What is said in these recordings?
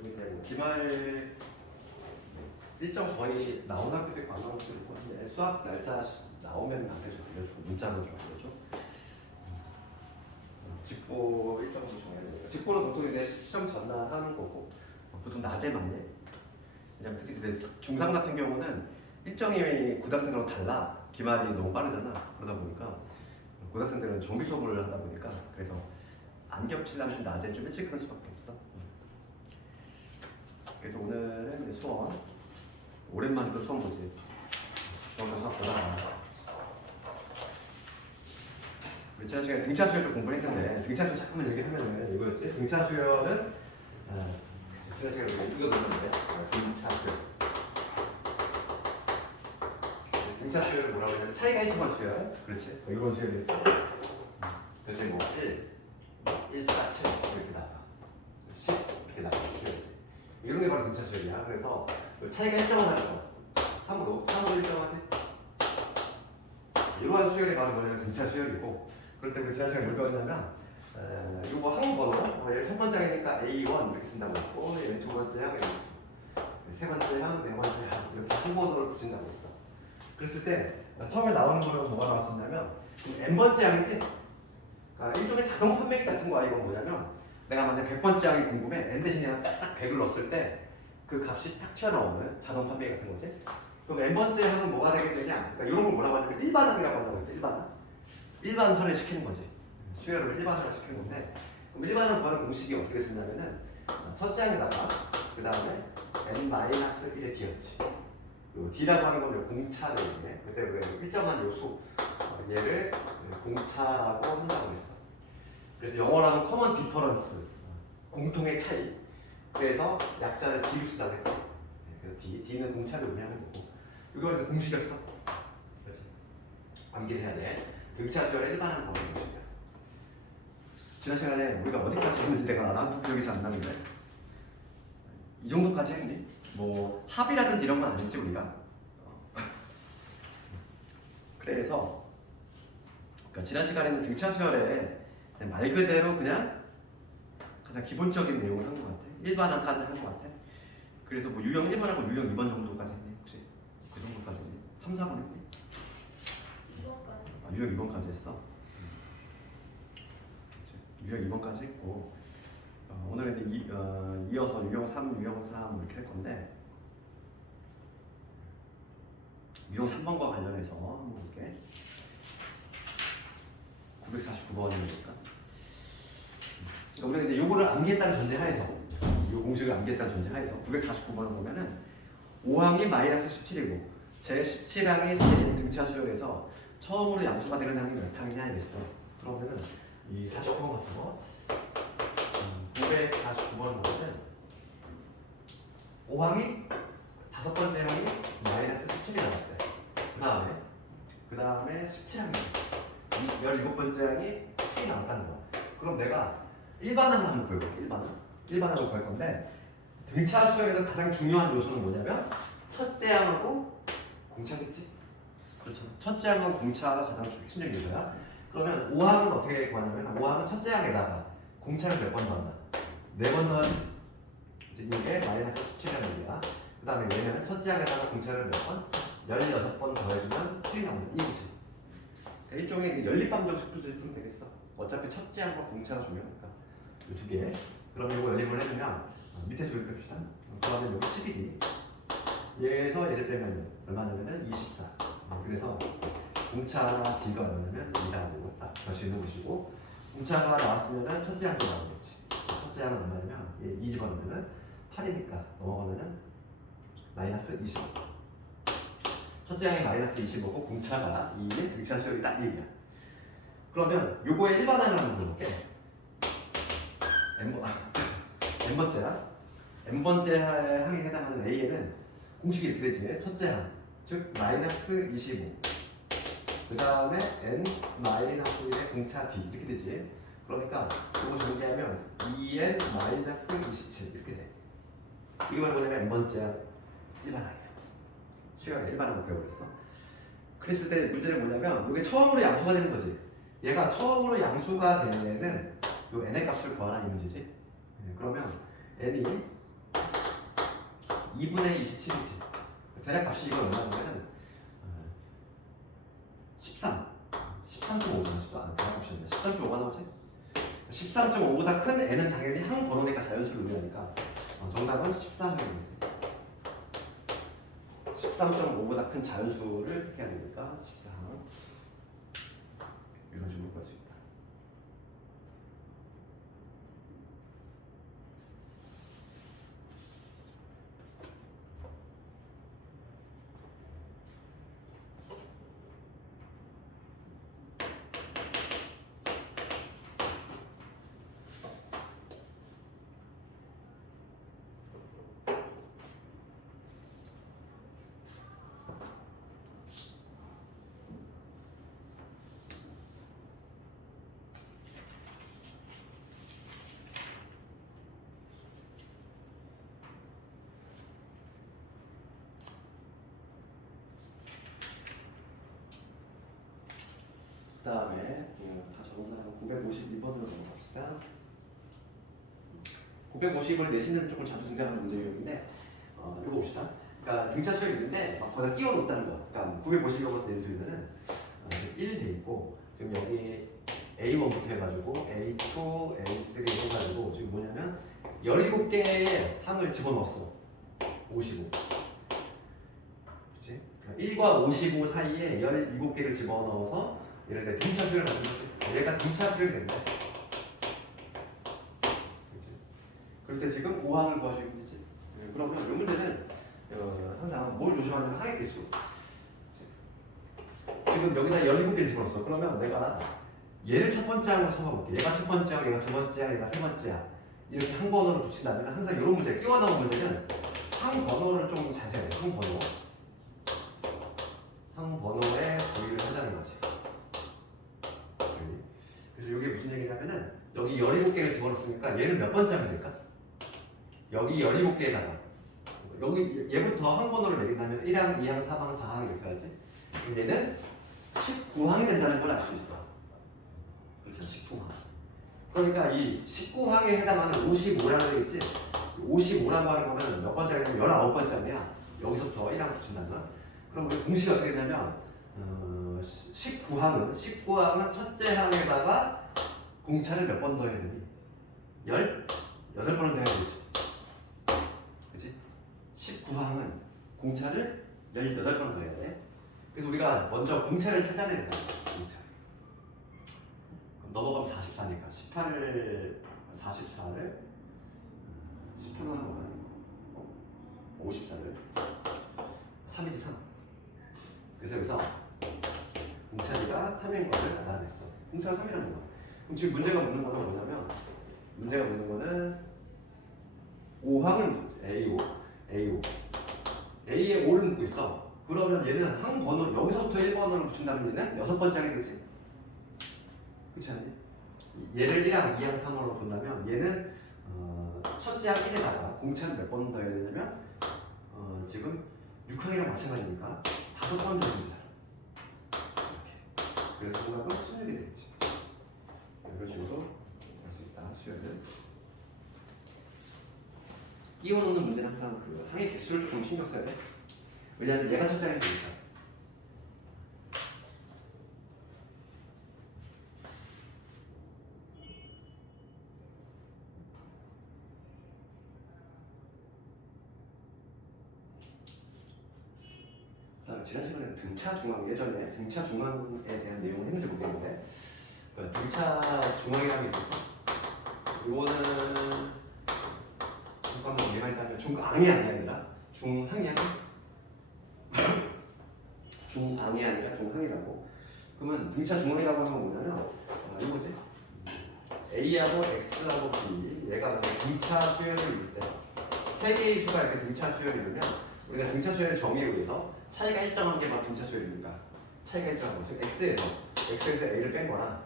이제 뭐 기말 일정 거의 나온 학교도 있고 안 나온 학교도 있고 한데 수학 날짜 나오면 나한테 좀 알려주고 문자로 좀 알려줘. 직보 일정도 정해야 되니까 직보는 보통 이제 시험 전날 하는 거고 보통 낮에만 해. 왜냐면 특히 근데 중3 같은 경우는 일정이 고등학생들하고 달라. 기말이 너무 빠르잖아. 그러다 보니까 고등학생들은 정규 수업을 하다 보니까 그래서 안 겹치려면 낮에 좀 일찍 하는 수밖에 없어. 그래서 오늘은 이제 수원 오랜만에 또 수원 보지. 수원 수학 보다가 우리 지난 시간에 등차 수열 좀 공부를 했는데 등차 수열 잠깐만 얘기하면은 이거였지. 등차 수열은 지난 시간에 이거 배웠는데 등차 수열. 등차 수열을 뭐라고 하냐면 차이가 있지만 수열. 그렇지. 이런 수열이었지. 그래서 뭐 1, 4, 7 이렇게 나가 10 이렇게 나가 이런 게 바로 등차 수열이야. 그래서 차이가 일정하다는 거 3으로 일정하지. 이러한 수열이 바로 뭐냐면 등차 수열이고 그럴 때 지난 시간에 뭘 배웠냐면 이거 항 번호 얘를 첫 번째 항이니까 A1 이렇게 쓴다고 했고 얘는 두 번째 항, 세 번째 항, 네 번째 항 이렇게 한 번호를 붙인다고 했어. 그랬을 때 처음에 나오는 거는 뭐가 나왔었냐면 N번째 항이지. 그러니까 일종의 자동 판매기 같은 거야. 이건 뭐냐면 내가 만약 100번째 항이 궁금해 N 대신에 딱 100을 넣었을 때 그 값이 딱 튀어나오는 자동 판매기 같은 거지. 그럼 N번째 항은 뭐가 되겠느냐? 그러니까 이런 걸 뭐라고 하냐면 일반항이라고 한다고 했어. 일반화를 시키는 거지. 수열을 일반화를 시키는 건데 그럼 일반화 구하는 공식이 어떻게 쓰냐면은 첫째 항에다가 그 다음에 N-1의 D였지. D라고 하는 건 공차를 얘기해. 그때 왜 일정한 요소 얘를 공차라고 한다고 했어. 그래서 영어로는 common difference 공통의 차이. 그래서 약자를 D로 쓰다고 했지. 그래서 D는 공차를 의미하는 거고 이거는 공식이었어. 그렇지. 암기해야 돼. 등차 수열의 일반한 범위인 것이야. 지난 시간에 우리가 어디까지 했는지 내가 나도 기억이 잘 안 나는데 이 정도까지 했니? 뭐 합이라든지 이런 건 안 했지 우리가. 그래서 그러니까 지난 시간에는 등차 수열에 말 그대로 그냥 가장 기본적인 내용을 한 것 같아. 일반항까지 한 것 같아. 그래서 뭐 유형 1번하고 유형 2번 정도까지 했니? 혹시 그 정도까지 했니? 3, 4번 했니? 2번까지. 아, 유형 2번까지 했어. 유형 2번까지 했고 오늘은 이제 이어서 유형 3, 유형 3 이렇게 할 건데 유형 3번과 관련해서 한번 볼게. 949번이니까 우리가 이제 요거를 암기했다는 전제하에서 요 공식을 암기했다는 전제하에서 949번을 보면은 5항이 마이너스 17이고 제 17항이 7인 등차 수열에서 처음으로 양수가 되는 항이 몇 항이냐 이랬어. 그러면은 이 49번 같은 거 949번 보면은 5항이 다섯 번째 항이 마이너스 17이 나왔대. 그 다음에 17항이 17번째 항이 7이 나왔다는 거야. 그럼 내가 일반항을 한번 구해볼게. 일반항을 구할 건데 등차 수열에서 가장 중요한 요소는 뭐냐면 첫째 항하고 공차겠지? 그렇죠. 첫째 항하고 공차가 가장 핵심적인 요소야. 그러면 5항은 어떻게 구하냐면 5항은 첫째 항에다가 공차를 몇 번 더한다? 4번 더하지? 이제 이게 마이너스 17항이야. 그 다음에 얘는 첫째 항에다가 공차를 몇 번? 16번 더해주면 7이 나오는 이거지. 일종의 연립방정식 풀면 되겠어. 어차피 첫째 항과 공차가 중요하니까 이 두 개. 그럼 이거 연립을 해주면 밑에서 여기 뺍시다. 그러면 여기 12D. 얘에서 얘를 빼면 얼마냐면은 24. 그래서 공차 D가 얼마냐면 2라고 딱 볼 수 있는 것이고 공차가 나왔으면은 첫째 항도 나오겠지. 첫째 항은 얼마냐면 얘 2 집어넣으면은 8이니까 넘어가면은 마이너스 25. 첫째 항이 마이너스 25고 공차가 2인 등차 수열이다 1이야. 그러면 요거의 일반항을 한번 볼게. N번째 항에 해당하는 A에는 공식이 이렇게 되지. 첫째 항, 즉 마이너스 25. 그 다음에 N 마이너스 1의 공차 D 이렇게 되지. 그러니까 이거 정리하면 2N 마이너스 27 이렇게 돼. 이게 바로 뭐냐면 N번째 항 일반항이야. 수열의 일반항을 배워버렸어. 그랬을 때 문제는 뭐냐면 이게 처음으로 양수가 되는 거지. 얘가 처음으로 양수가 되는 애는 요 n의 값을 구하라 이 문제지. 그러면 n이 2분의 27이지. 대략 값이 이거 얼마냐면 13.5잖아. 대략 값이었네. 13.5가 나오지? 13.5보다 큰 n은 당연히 한 번호니까 자연수를 의미하니까 정답은 14항이겠지. 13.5보다 큰 자연수를 해야 되니까 14항. 이런 식으로 볼 수 있다. 그 다음에 다 적은 사람은 952번으로 넘어갑시다. 950을 내신은 조금 자주 등장하는 문제인데 이거 봅시다. 그러니까 등차 수열이 있는데 막 거기다 끼워 놓다는 거. 그러니까 950을 예를 들면은 1 돼 있고 지금 여기 A1부터 해가지고 A2, A3 해가지고 지금 뭐냐면 17개의 항을 집어넣었어. 55. 그치? 1과 55 사이에 17개를 집어넣어서 예를 들어 등차 수열을 가진 거지. 얘가 등차 수열이 된다. 그치? 그럴 때 지금 5항을 구하시면 되지. 그러면 이 문제는 항상 뭘 조심하냐면 항의 개수. 지금 여기다 17개를 집어넣었어. 그러면 내가 얘를 첫 번째 항으로 써볼게. 얘가 첫 번째 항, 얘가 두 번째 항, 얘가 세 번째 항. 이렇게 항 번호를 붙인다면 항상 이런 문제, 끼워 나온 문제는 항 번호를 좀 자세히 해. 항 번호. 항 번호에 주의를 하자는 거지. 그래서 이게 무슨 얘기냐면은 여기 17개를 집어넣었으니까 얘는 몇 번째 항이 될까? 여기 17개에다가 여기 얘부터 항 번호를 매긴다면 1항, 2항, 3항, 4항 이렇게 하지. 얘는 19항이 된다는 걸 알 수 있어. 그렇죠, 19항. 그러니까 이 19항에 해당하는 55라는 되겠지. 55라고 하는 거는 몇 번째 항이냐면 19번째 항이야. 여기서부터 1항 붙인다는 거야. 그럼 우리 공식이 어떻게 되냐면 19항은 첫째 항에다가 공차를 몇 번 더해야 되니? 18번을 더해야 되지. 그치? 19항은 공차를 18번 더해야 돼. 그래서 우리가 먼저 공차를 찾아내야 돼. 공차. 그럼 넘어가면 44니까 44를 18로 하는 거야. 54를 3이지 3. 그래서 여기서 공차가 3인 거를 알아냈어. 공차가 3이라는 거. 그럼 지금 문제가 묻는 거는 뭐냐면 문제가 묻는 거는 5항을 A5 A에 5를 묻고 있어. 그러면 얘는 항 번호 여기서부터 1번으로 붙인다면 얘는 6번째 항이겠지? 그렇지 않니? 얘를 1항, 2항, 3항으로 본다면 얘는 첫째 항 1에다가 공차를 몇 번 더 해야 되냐면 지금 6항이랑 마찬가지니까 5번 더 해야 되잖아. 그래서 정답은 16이 되겠지. 이런 식으로 할 수 있다. 수열을 끼워놓는 문제는 항상 그 항의 개수를 조금 신경 써야 돼. 왜냐하면 얘가 첫째 항이 되니까. 지난 시간에 등차 중앙, 예전에 등차 중앙에 대한 내용을 했는지 모르겠는데 등차 중앙이라는 게 있었어. 이거는 잠깐만 얘가 있다면 중앙이 아니라 중항이야. 중앙이 아니라 중항이라고. 그러면 등차 중앙이라고 하는 건 뭐냐면 이거지. A하고 X하고 B 얘가 등차 수열을 이룰 때 세 개의 수가 이렇게 등차 수열을 이루면 우리가 등차 수열의 정의에 의해서 차이가 일정한 게 바로 등차 수열이니까 차이가 일정한 거. 즉 X에서 A를 뺀 거나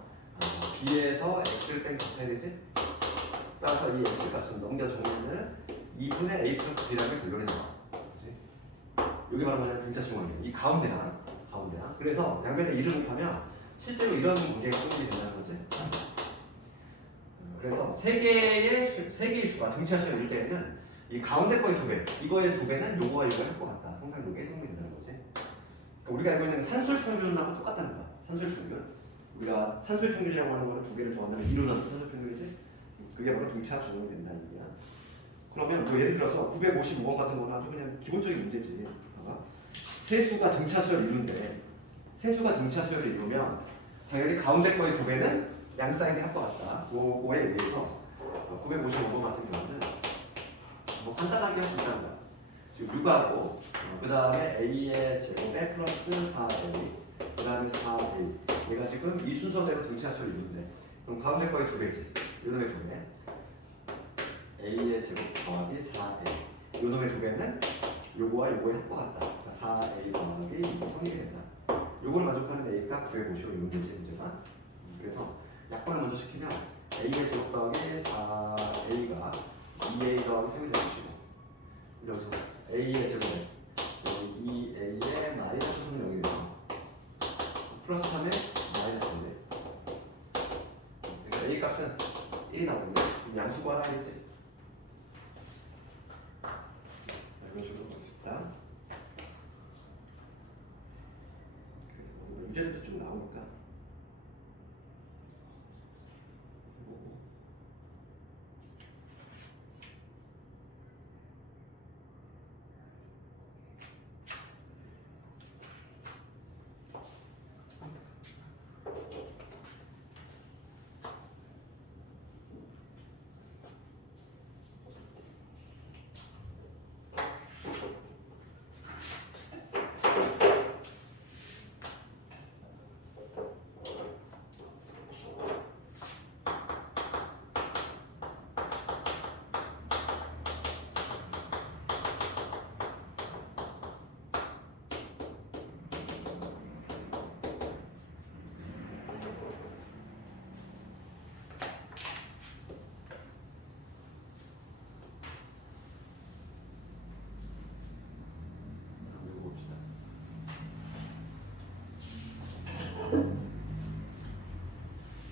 B에서 X를 뺀 값 해야 되지? 따라서 이 X 값은 넘겨 정리하면 2분의 A 플러스 B라는 결론이 나와. 그치? 이게 바로 뭐냐면 등차 중앙이에요. 이 가운데랑. 그래서 양변에 1을 곱하면 실제로 이런 문제가 생기게 된다는 거지. 그래서 세 개의 수가 등차 수열일 때에는 이 가운데 거의 2배. 이거의 2배는 요거와 요거 할 것 같다. 항상 요게 성분이 된다는 거지. 그러니까 우리가 알고 있는 산술 평균하고 똑같다는 거야. 산술 평균. 우리가 산술 평균이라고 하는 거는 2개를 더한다면 2로 나눈 산술 평균이지. 그게 바로 등차 주름이 된다는 얘기야. 그러면 뭐 예를 들어서 955번 같은 거는 아주 그냥 기본적인 문제지. 봐봐. 세수가 등차수를 이룬대. 세수가 등차수를 이루면 당연히 가운데 거의 2배는 양사인이 할 것 같다. 그거에 의해서 955번 같은 경우는 뭐 간단하게 할 수 있다는 거야. 지금 6하고 그 다음에 a의 제곱에 플러스 4a 그 다음에 4a 얘가 지금 이 순서대로 등차수를 이루는데 그럼 가운데 거의 2배지. 요놈의 2배 a의 제곱 더하기 4a 요놈의 2배는 요거와 요거에 할 것 같다. 그러니까 4a 더하기 이거 성립이 된다. 요걸 만족하는 a 값 구해보시오. 이 문제가. 그래서 약분을 먼저 시키면 a의 제곱 더하기 4a가 2a 더하기 3이 되시고 여기서 a의 제곱에 2a의 마이너스 3은 0이 돼요. 플러스 3에 마이너스 1. 그래서 a 값은 1이 나오는데 양수가 하나 하겠지. 이런 식으로 볼 수 있다. 그래서 유제들도 쭉 나오니까 해보고.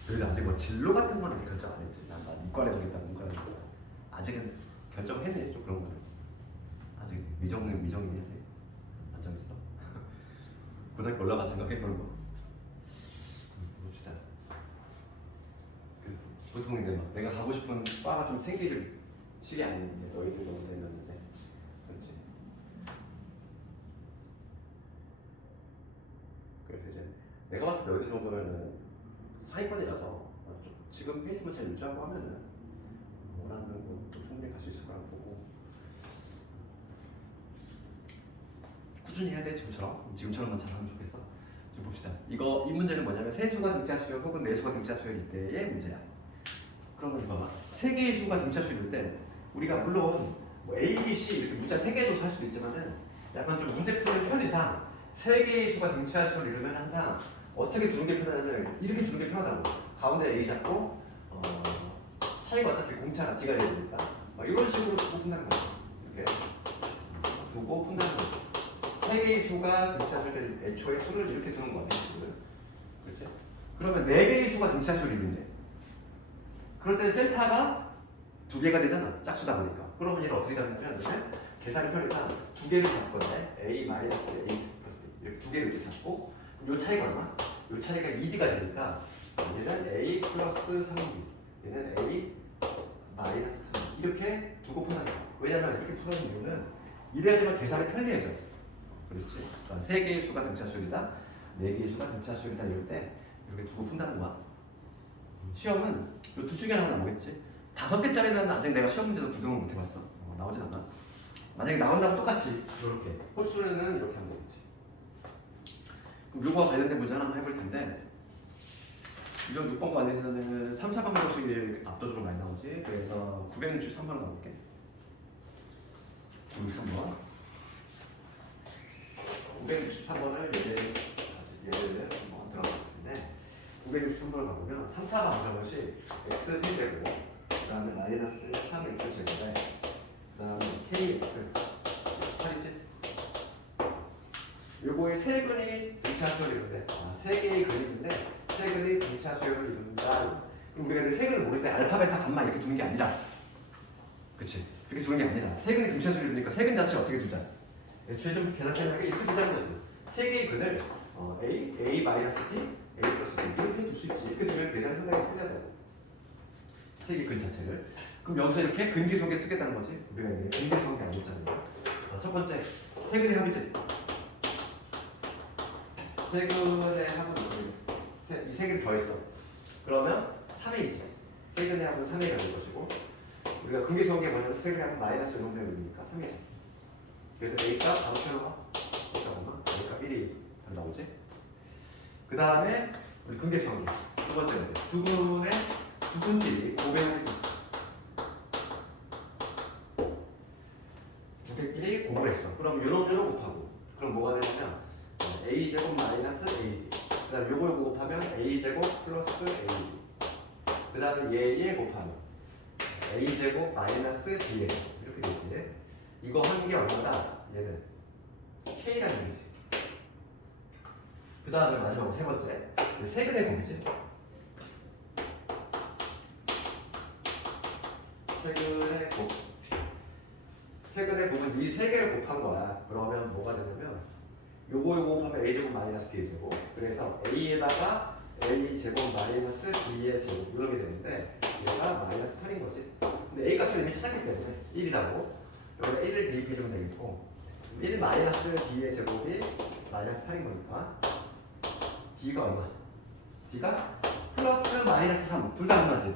그래도 아직 뭐 진로 같은 거는 결정 안 했지. 난 이과를 해보겠다, 문과를 해보겠다. 아직은 결정했네, 좀 그런 거는. 아직 미정이지. 안 정했어. 고등학교 올라가 생각해보는 거. 봅시다. 보통 이제 막 내가 가고 싶은 과가 좀 생길 시기 아닌데 너희들 정도 되면 이제 그렇지. 그래서 이제 내가 봤을 때 너희들 정도면은 사회권이라서 지금 페이스만 잘 유지하고 하면은 원하는 곳도 충분히 갈 수 있을 거라고 보고 꾸준히 해야 돼. 지금처럼만 잘하면 좋겠어. 지금 봅시다. 이 문제는 뭐냐면 세수가 등차수열 혹은 내수가 등차수열일 때의 문제야. 그러면 봐봐. 세 개의 수가 등차수열일 때 우리가 물론 뭐 A, B, C 이렇게 문자 세 개도 살 수도 있지만은 약간 좀 문제 푸는 편리상 세 개의 수가 등차수를 이루면 항상 어떻게 두는 게 편하냐면 이렇게 두는 게 편하다고. 가운데 A 잡고 차이가 어차피 공차나 D가 돼야 되니까 이런 식으로 두고 푼다는 거죠. 이렇게 두고 푼다는 거죠. 세 개의 수가 등차수일 때 애초에 수를 이렇게 두는 거야. 수를. 그렇지? 그러면 네 개의 수가 등차수를 이룬대. 그럴 때는 센터가 2개가 되잖아. 짝수다 보니까. 그러면 얘를 어떻게 잡냐면 계산이 편리상 2개를 잡을 건데 A 마이너스 A 플러스 이렇게 2개를 이렇게 잡고 요 차이가 얼마? 요 차이가 2D가 되니까 얘는 A 플러스 3D 얘는 A 마이너스 3D 이렇게 두고 푼다는 거야. 왜냐면 이렇게 푸는 이유는 이래야지만 계산이 편리해져. 그렇지? 그러니까 3개의 수가 등차수열이다 4개의 수가 등차수열이다 이럴 때 이렇게 두고 푼다는 거야. 시험은 요 둘 중에 하나 나오겠지. 5개짜리는 아직 내가 시험 문제도 구경을 못 해봤어. 나오진 않아. 만약에 나온다면 똑같이 이렇게 홀수는 이렇게 하면 되겠지. 그럼 요거와 관련된 문제 하나 해볼 텐데 이런 6번 관련해서는 3, 4번 방식이 압도적으로 많이 나오지. 그래서 963번 나올게. 963번 963번을 예를 들어볼 텐데 963번을 가보면 3차 방정식 x 세제곱 그 다음에 마이너스 3x 제곱에 그 다음에 kx 8이지. 요거의 세근이 등차수열을 이룬대. 세 개의 그림인데 세근이 등차수열을 이룬다. 그럼 우리가 세근을 모를 때 알파, 베타, 감마 이렇게 두는 게 아니라 그치? 이렇게 주는 게 아니라 세근이 등차수를 주니까 세근 자체를 어떻게 주자? 애초에 좀 계산하게 이렇게 주자는 거죠. 세 개의 근을 A 마이너스 D, A 플러스 D 이렇게 줄 수 있지. 이렇게 두면 계산이 상당히 편하죠. 세 개의 근 자체를. 그럼 여기서 이렇게 근기성계 쓰겠다는 거지. 우리가 이제 근기성계 안 놓잖아요. 첫 번째 세근의 합이지. 세근의 합은 이 세 개 더했어. 그러면 3A지. 세근의 합은 3A가 될 것이고 우리가 근기성계 뭐냐면 세근의 합은 마이너스 요놈의 의미니까 3A지. 그래서 A가 바로 채워봐. A가 1이 나오지. 그 다음에 우리 근계성계 두 번째 문제. 두 분끼리 고배하는 두 개끼리 곱을 했어. 그럼 요놈 곱하고 그럼 뭐가 되냐면 A제곱 마이너스 AD. 그 다음에 요걸 곱하면 A제곱 플러스 AD. 그 다음에 얘 곱하면 A제곱 마이너스 DA 이렇게 되지. 이거 하는 게 얼마다? 얘는 K라는 얘기지. 그 다음에 마지막으로 세 번째 세근의 곱이지. 세근의 곱은 이 세 개를 곱한 거야. 그러면 뭐가 되냐면 요거 곱하면 A제곱 마이너스 D제곱. 그래서 A에다가 A제곱 마이너스 D의 제곱 이렇게 되는데 얘가 마이너스 8인 거지. 근데 A 값을 이미 찾았기 때문에 1이라고 여기다 1을 대입해주면 되겠고 1 마이너스 D의 제곱이 마이너스 8인 거니까 D가 얼마? D가 플러스 마이너스 3 둘 다 얼마지?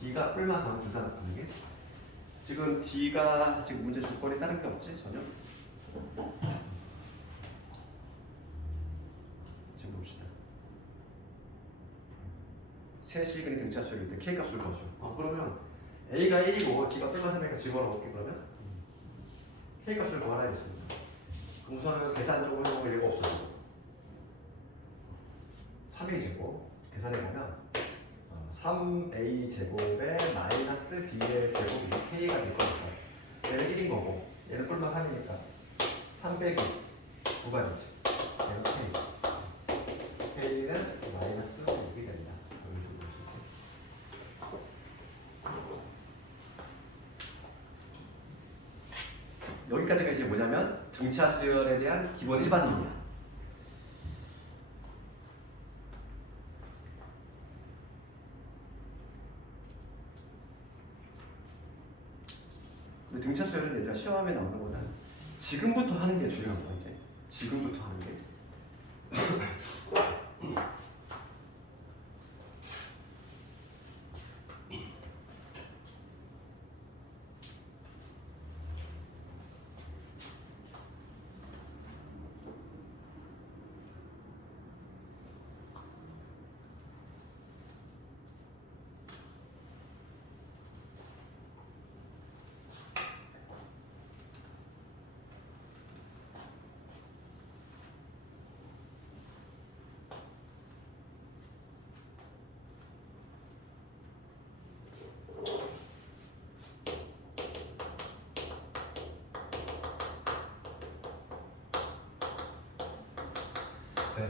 D가 플러스 3 둘 다 나타나는 게 지금 D가 지금 문제 조건에 다른 게 없지? 전혀? 지금 봅시다. 세 시그니 등차수일 때 K 값을 구하죠. 그러면 A가 1이고 D가 플러스 3이니까 집어넣을게. 그러면 K 값을 구하라 했습니다. 우선 계산적으로 해보면 이거 없어지고 3A 제곱 계산해 보면 3A 제곱에 마이너스 D의 제곱이 K가 될 거니까 얘는 1인 거고 얘는 뿔마 3이니까 3 빼기 9가 되지. 얘는 K K는 마이너스 6이 된다. 여기까지가 이제 뭐냐면 등차 수열에 대한 기본 일반론이야. 근데 등차 수열은 얘들아 시험에 나오는 거는 지금부터 하는 게 중요한 거야. 이제 지금부터 하는 게.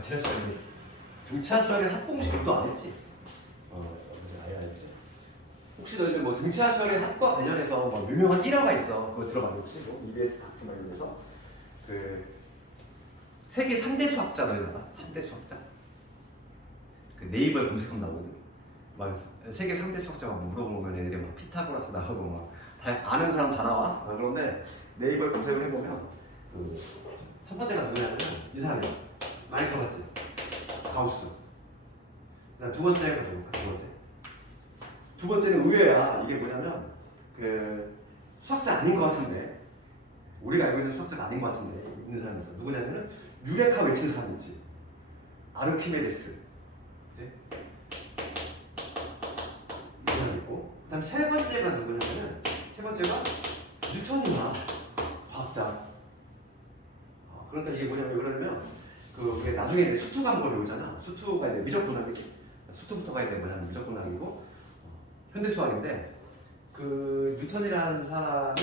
지난 시간에 등차 수열의 합공식을 또 안 했지? 아예 알지? 혹시 너희들 뭐 등차 수열의 합과 관련해서 뭐 유명한 일화가 있어? 그거 들어봤니 혹시? 뭐 EBS 다큐 관련해서 그 세계 3대 수학자 너희들 알아? 3대 수학자? 그 네이버에 검색하면 나오거든. 막 세계 3대 수학자 막 물어보면 애들이 막 피타고라스 나오고 막 다 아는 사람 다 나와. 그런데 네이버에 검색을 해보면 그 첫 번째가 누구냐면 이 사람이야. 많이 들어봤지? 가우스. 두 번째 해볼까? 두 번째는 의외야. 이게 뭐냐면 그 수학자 아닌 것 같은데 우리가 알고 있는 수학자가 아닌 것 같은데 있는 사람이 있어. 누구냐면은 유레카 외친 사람이 있지. 아르키메데스. 그치? 이 사람이 있고 그다음 세 번째가 누구냐면은 세 번째가 뉴턴이야. 과학자. 그러니까 이게 뭐냐면 그러면 그 나중에 이제 수투 가는 걸 배우잖아. 수투가 이제 미적분학이지. 수투부터가 이제 뭐냐면 미적분학이고 현대 수학인데 그 뉴턴이라는 사람이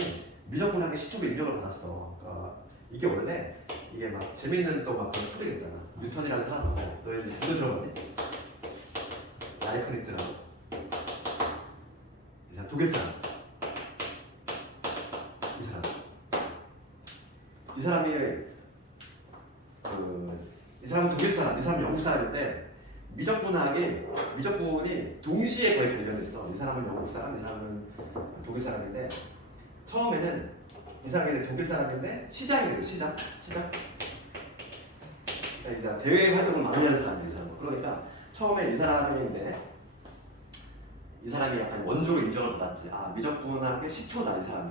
미적분학의 시초의 인정을 받았어. 그러니까 이게 원래 이게 막 재미있는 또 막 그런 스토리가 있잖아. 뉴턴이라는 사람하고 너희들 이거 들어봤니? 라이프니츠라고. 독일 사람. 이 사람이 이 사람은 독일 사람, 이 사람은 영국 사람인데 미적분이 동시에 거의 발견됐어. 이 사람은 영국 사람, 이 사람은 독일 사람인데 처음에는 이 사람이 독일 사람인데 시장이래요. 시장. 그러니까 대외 활동을 많이 하는 사람이에요. 이 사람은. 그러니까 처음에 이 사람이 약간 원조로 인정을 받았지. 아, 미적분학의 시초다 이 사람이.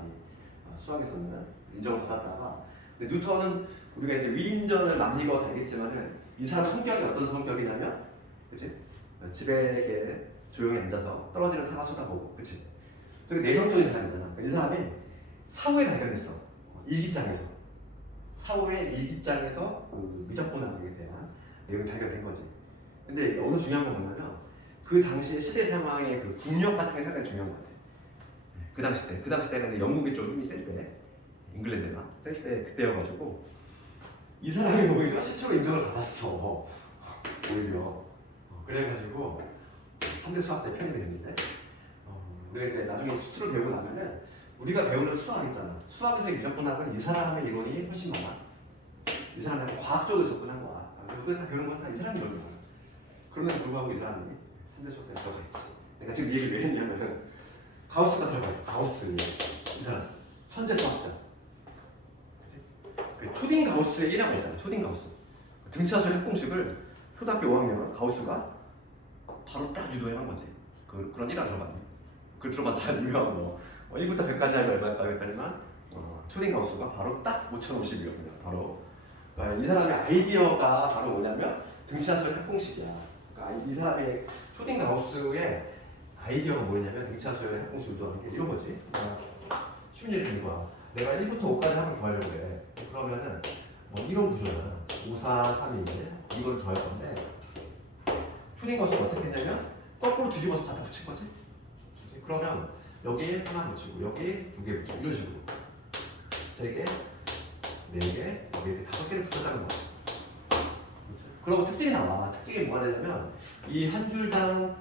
수학에서는 인정을 받았다가 근데 뉴턴은 우리가 이제 위인전을 많이 읽어서 알겠지만은 이 사람 성격이 어떤 성격이냐면 그치? 집에 이렇게 조용히 앉아서 떨어지는 사과 쳐다보고 그치? 되게 내성적인 사람이잖아. 그러니까 이 사람이 사후에 발견했어. 일기장에서 사후에 일기장에서 그 미적분학에 대한 내용이 발견된 거지. 근데 여기서 중요한 건 뭐냐면 그 당시의 시대 상황의 그 국력 같은 게 상당히 중요한 것 같아. 그 당시 때는 영국이 좀 힘이 셀 때, 잉글랜드가 셀 때 그때여가지고 이 사람이 오히려 시초로 인정을 받았어. 오히려 그래가지고 3대 수학자의 편이 됐는데 우리가 이제 나중에 수출을 배우고 나면은 우리가 배우는 수학 있잖아. 수학에서의 미적분학은 이 사람의 이론이 훨씬 많아. 이 사람이 과학적으로 접근한 거야. 우리가 다 배우는 건 다 이 사람이 배우는 거야. 그럼에도 불구하고 이 사람이 3대 수학자에 들어가 있지. 내가 지금 이 얘기를 왜 했냐면은 가우스가 들어가 있어. 가우스 이 사람 천재 수학자. 그 초딩 가우스의 일화가 있잖아. 초딩 가우스. 등차수의 핵공식을 초등학교 5학년 가우스가 바로 딱 유도해간 거지. 그런 일화 들어봤네. 그걸 들어봤지 않으면 뭐 1부터 100까지 하면 얼마일까 했더니만 초딩 가우스가 바로 딱 5050이요. 그냥 바로. 그러니까 이 사람의 아이디어가 바로 뭐냐면 등차수의 핵공식이야. 그러니까 이 사람의 초딩 가우스의 아이디어가 뭐였냐면 등차수의 핵공식을 유도하는 게 이런 거지. 쉬운 예를 들는 거야. 내가 1부터 5까지 합을 구하려고 해. 그러면은 이런 구조야. 5, 4, 3, 2 이걸 더할 건데 초딩 가우스가 어떻게 했냐면 거꾸로 뒤집어서 갖다 붙인 거지. 그러면 여기에 하나 붙이고 여기에 2개 붙이고 이런 식으로 3개, 4개, 여기 이렇게 5개를 붙였다는 거야. 그러면 특징이 나와. 특징이 뭐가 되냐면 이 한 줄당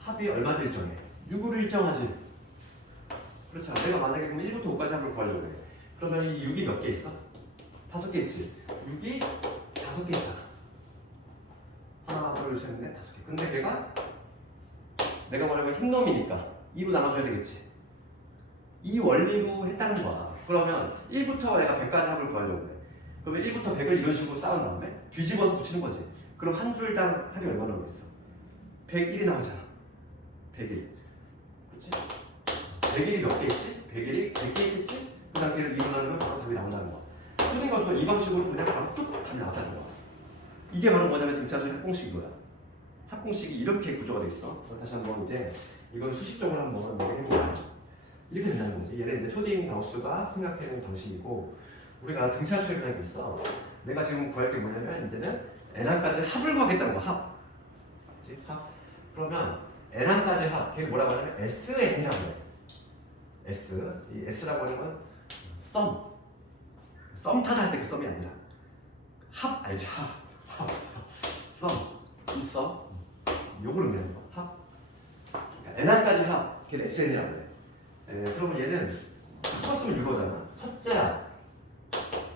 합이 얼마를 일정해? 6을 일정하지. 그렇죠. 내가 만약에 그럼 1부터 5까지 합을 구하려고 해. 그러면 이 6이 몇 개 있어? 5개 있지. 6이 5개 있잖아. 하나, 둘, 셋, 넷, 5개. 근데 걔가 내가 말하면 흰놈이니까 2로 나눠줘야 되겠지. 이 원리로 했다는 거야. 그러면 1부터 내가 100까지 합을 구하려고 해. 그러면 1부터 100을 이런 식으로 쌓은 다음에 뒤집어서 붙이는 거지. 그럼 한 줄당 합이 얼마나 오겠어? 101이 나오잖아. 101. 그렇지? 101이 몇 개 있지? 101이 100개 있겠지? 그 단계를 이루어나면 바로 답이 나온다는 거야. 초딩 가우스가 이 방식으로 그냥 바로 뚝 답이 나왔다는 거야. 이게 바로 뭐냐면 등차수의 합공식인 거야. 합공식이 이렇게 구조가 돼 있어. 다시 한번 이제 이걸 수식적으로 한번 해보면 이렇게 된다는 거지. 얘는 이제 초딩 가우스가 생각하는 방식이고 우리가 등차수식이라는 게 있어. 내가 지금 구할 게 뭐냐면 이제는 n항까지 합을 구하겠다는 거야. 합. 그치? 합. 그러면 n항까지 합. 걔 뭐라고 하냐면 SN이라고 해. S. 이 S라고 하는 건 썸 타다 할 때 그 썸이 아니라 합 알지? 합. 썸. 이 썸. 요걸 의미하는 거. 합. 그러니까 n항까지 합. 걔는 SN이라고 해. 그러면 얘는 쳤으면 이거잖아. 첫째 항.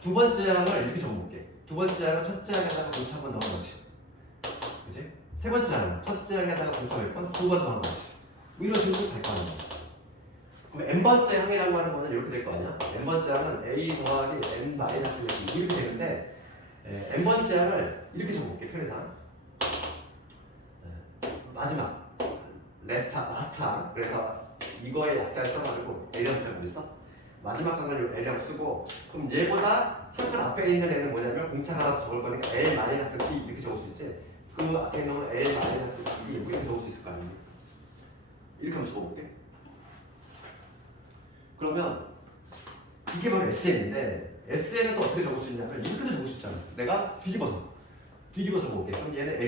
두 번째 항을 이렇게 적어볼게. 두 번째 항은 첫째 항에다가 공차 한번 넣은 거지. 그치? 세 번째 항은 첫째 항에다가 공차 몇 번? 2번 넣은 거지. 이런 식으로 갈 거 아니야. 그럼 n번째 항이라고 하는 거는 이렇게 될 거 아니야? n번째 항은 a 더하기 n 마이너스 이렇게 되는데 n번째 항을 이렇게 적어볼게. 편의상. 마지막. 라스트 항. 그래서 이거의 약자를 써가지고 A라고 쓰고 있어. 마지막 항을 L이라고 쓰고 그럼 얘보다 한 칸 앞에 있는 애는 뭐냐면 공차가 하나 더 적을 거니까 L-B 이렇게 적을 수 있지. 그 앞에 있는 건 L-B 이렇게 적을 수 있을 거 아니야. 이렇게 한번 적어볼게. 그러면 이게 바로 SN인데 SN은 또 어떻게 적을 수 있냐면 이렇게도 적을 수 있잖아. 내가 뒤집어서 볼게. 그럼 얘는